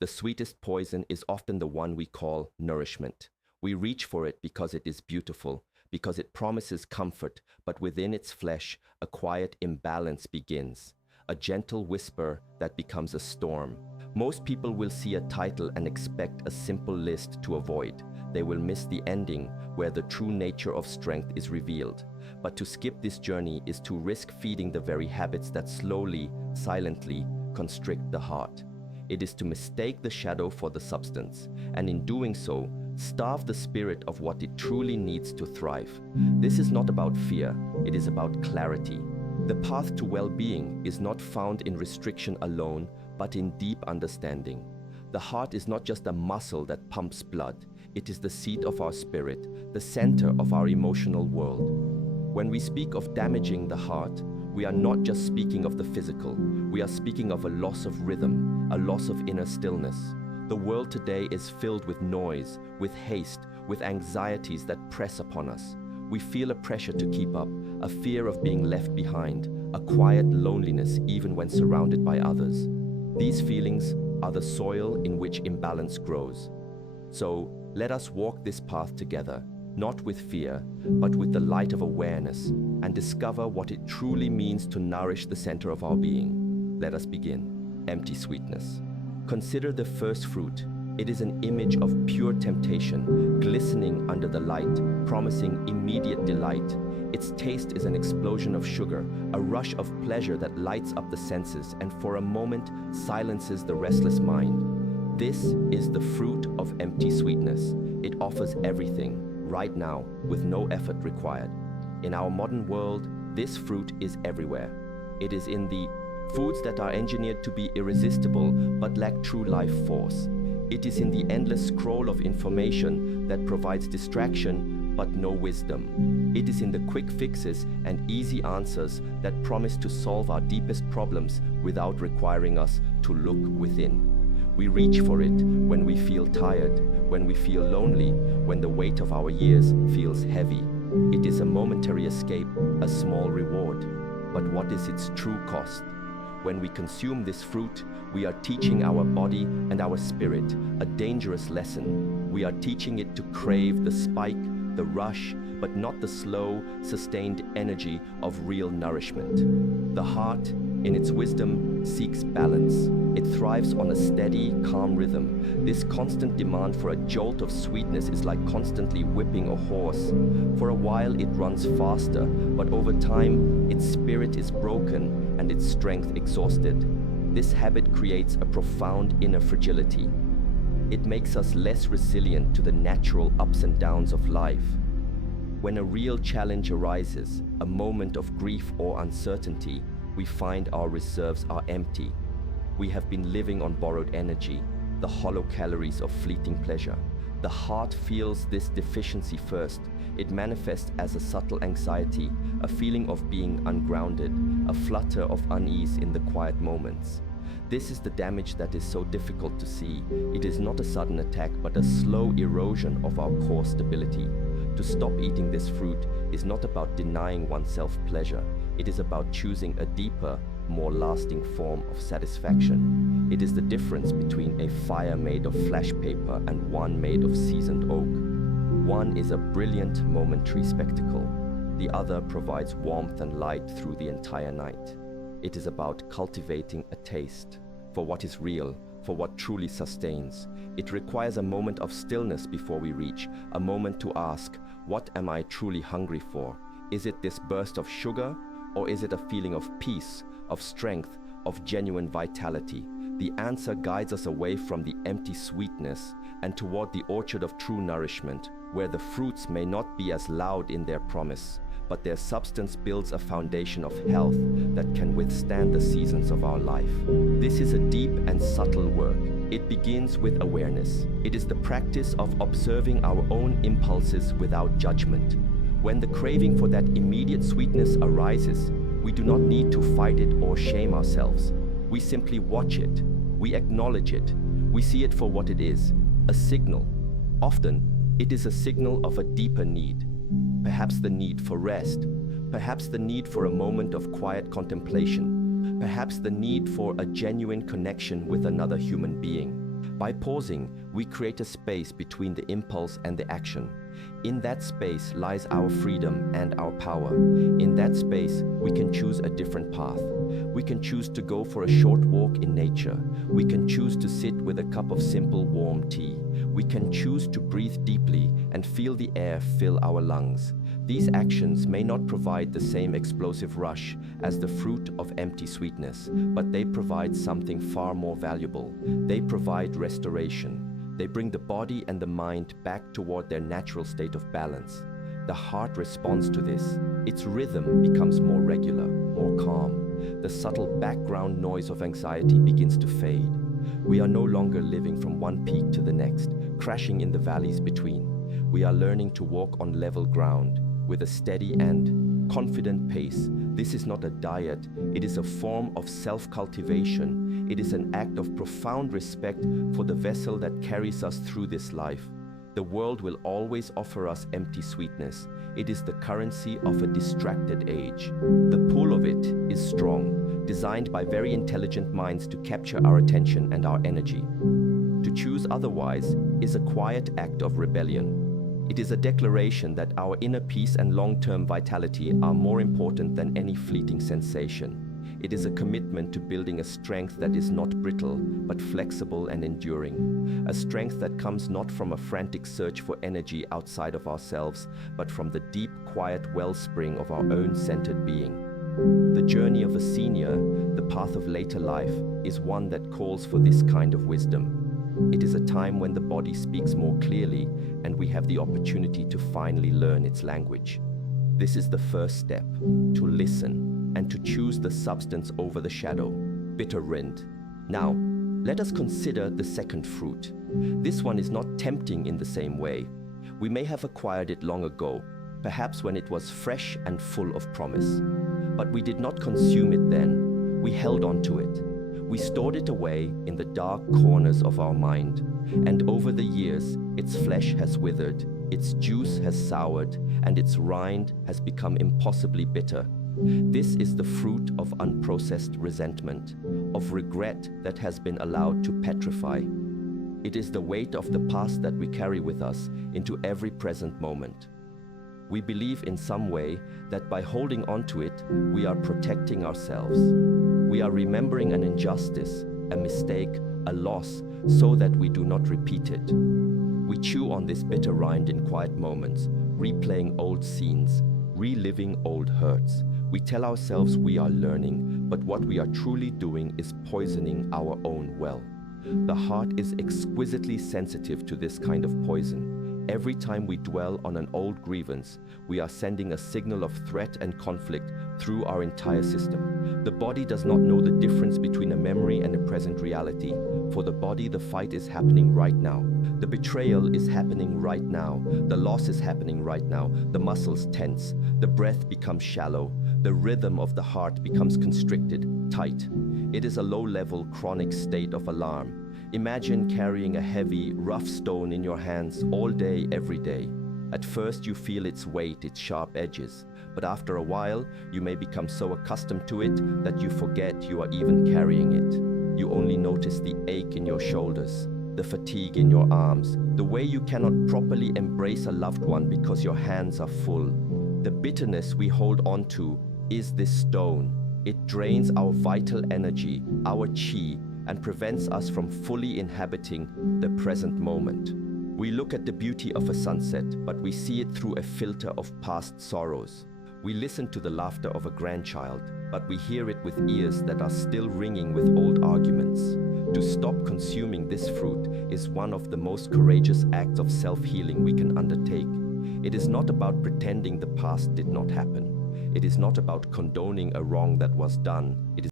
The sweetest poison is often the one we call nourishment. We reach for it because it is beautiful, because it promises comfort, but within its flesh, a quiet imbalance begins, a gentle whisper that becomes a storm. Most people will see a title and expect a simple list to avoid. They will miss the ending where the true nature of strength is revealed. But to skip this journey is to risk feeding the very habits that slowly, silently constrict the heart. It is to mistake the shadow for the substance, and in doing so, starve the spirit of what it truly needs to thrive. This is not about fear, it is about clarity. The path to well-being is not found in restriction alone, but in deep understanding. The heart is not just a muscle that pumps blood, it is the seat of our spirit, the center of our emotional world. When we speak of damaging the heart, we are not just speaking of the physical, we are speaking of a loss of rhythm, a loss of inner stillness. The world today is filled with noise, with haste, with anxieties that press upon us. We feel a pressure to keep up, a fear of being left behind, a quiet loneliness even when surrounded by others. These feelings are the soil in which imbalance grows. So, let us walk this path together, not with fear, but with the light of awareness, and discover what it truly means to nourish the center of our being. Let us begin. Empty sweetness. Consider the first fruit. It is an image of pure temptation, glistening under the light, promising immediate delight. Its taste is an explosion of sugar, a rush of pleasure that lights up the senses and for a moment silences the restless mind. This is the fruit of empty sweetness. It offers everything, right now, with no effort required. In our modern world, this fruit is everywhere. It is in the foods that are engineered to be irresistible but lack true life force. It is in the endless scroll of information that provides distraction but no wisdom. It is in the quick fixes and easy answers that promise to solve our deepest problems without requiring us to look within. We reach for it when we feel tired, when we feel lonely, when the weight of our years feels heavy. It is a momentary escape, a small reward. But what is its true cost? When we consume this fruit, we are teaching our body and our spirit a dangerous lesson. We are teaching it to crave the spike, the rush, but not the slow, sustained energy of real nourishment. The heart, in its wisdom, seeks balance. It thrives on a steady, calm rhythm. This constant demand for a jolt of sweetness is like constantly whipping a horse. For a while it runs faster, but over time its spirit is broken and its strength exhausted. This habit creates a profound inner fragility. It makes us less resilient to the natural ups and downs of life. When a real challenge arises, a moment of grief or uncertainty, we find our reserves are empty. We have been living on borrowed energy, the hollow calories of fleeting pleasure. The heart feels this deficiency first. It manifests as a subtle anxiety, a feeling of being ungrounded, a flutter of unease in the quiet moments. This is the damage that is so difficult to see. It is not a sudden attack, but a slow erosion of our core stability. To stop eating this fruit is not about denying oneself pleasure. It is about choosing a deeper, more lasting form of satisfaction. It is the difference between a fire made of flash paper and one made of seasoned oak. One is a brilliant momentary spectacle. The other provides warmth and light through the entire night. It is about cultivating a taste for what is real, for what truly sustains. It requires a moment of stillness before we reach, a moment to ask, what am I truly hungry for? Is it this burst of sugar, or is it a feeling of peace, of strength, of genuine vitality? The answer guides us away from the empty sweetness and toward the orchard of true nourishment, where the fruits may not be as loud in their promise, but their substance builds a foundation of health that can withstand the seasons of our life. This is a deep and subtle work. It begins with awareness. It is the practice of observing our own impulses without judgment. When the craving for that immediate sweetness arises, we do not need to fight it or shame ourselves. We simply watch it. We acknowledge it. We see it for what it is, a signal. Often, it is a signal of a deeper need. Perhaps the need for rest. Perhaps the need for a moment of quiet contemplation. Perhaps the need for a genuine connection with another human being. By pausing, we create a space between the impulse and the action. In that space lies our freedom and our power. In that space, we can choose a different path. We can choose to go for a short walk in nature. We can choose to sit with a cup of simple warm tea. We can choose to breathe deeply and feel the air fill our lungs. These actions may not provide the same explosive rush as the fruit of empty sweetness, but they provide something far more valuable. They provide restoration. They bring the body and the mind back toward their natural state of balance. The heart responds to this. Its rhythm becomes more regular, more calm. The subtle background noise of anxiety begins to fade. We are no longer living from one peak to the next, crashing in the valleys between. We are learning to walk on level ground with a steady and confident pace. This is not a diet, it is a form of self-cultivation. It is an act of profound respect for the vessel that carries us through this life. The world will always offer us empty sweetness. It is the currency of a distracted age. The pull of it is strong, designed by very intelligent minds to capture our attention and our energy. To choose otherwise is a quiet act of rebellion. It is a declaration that our inner peace and long-term vitality are more important than any fleeting sensation. It is a commitment to building a strength that is not brittle, but flexible and enduring. A strength that comes not from a frantic search for energy outside of ourselves, but from the deep, quiet wellspring of our own centered being. The journey of a senior, the path of later life, is one that calls for this kind of wisdom. It is a time when the body speaks more clearly, and we have the opportunity to finally learn its language. This is the first step, to listen, and to choose the substance over the shadow, bitter rind. Now, let us consider the second fruit. This one is not tempting in the same way. We may have acquired it long ago, perhaps when it was fresh and full of promise. But we did not consume it then. We held on to it. We stored it away in the dark corners of our mind. And over the years, its flesh has withered, its juice has soured, and its rind has become impossibly bitter. This is the fruit of unprocessed resentment, of regret that has been allowed to petrify. It is the weight of the past that we carry with us into every present moment. We believe in some way that by holding on to it, we are protecting ourselves. We are remembering an injustice, a mistake, a loss, so that we do not repeat it. We chew on this bitter rind in quiet moments, replaying old scenes, reliving old hurts. We tell ourselves we are learning, but what we are truly doing is poisoning our own well. The heart is exquisitely sensitive to this kind of poison. Every time we dwell on an old grievance, we are sending a signal of threat and conflict through our entire system. The body does not know the difference between a memory and a present reality. For the body, the fight is happening right now. The betrayal is happening right now. The loss is happening right now. The muscles tense. The breath becomes shallow. The rhythm of the heart becomes constricted, tight. It is a low-level, chronic state of alarm. Imagine carrying a heavy, rough stone in your hands all day, every day. At first you feel its weight, its sharp edges, but after a while you may become so accustomed to it that you forget you are even carrying it. You only notice the ache in your shoulders, the fatigue in your arms, the way you cannot properly embrace a loved one because your hands are full. The bitterness we hold on to is this stone. It drains our vital energy, our chi, and prevents us from fully inhabiting the present moment. We look at the beauty of a sunset, but we see it through a filter of past sorrows. We listen to the laughter of a grandchild, but we hear it with ears that are still ringing with old arguments. To stop consuming this fruit is one of the most courageous acts of self-healing we can undertake. It is not about pretending the past did not happen. It is not about condoning a wrong that was done. It is